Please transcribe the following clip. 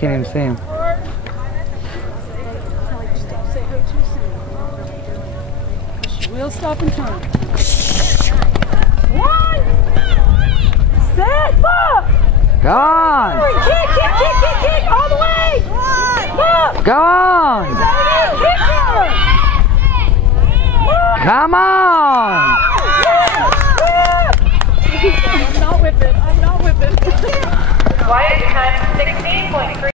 can't even see him. We'll stop and turn. 1, set, look! Go on! Kick, kick, kick, kick, kick, all the way! Look! Go on! Kick her! Come on! I'm not whipping, I'm not whipping. Wyatt time 16.3.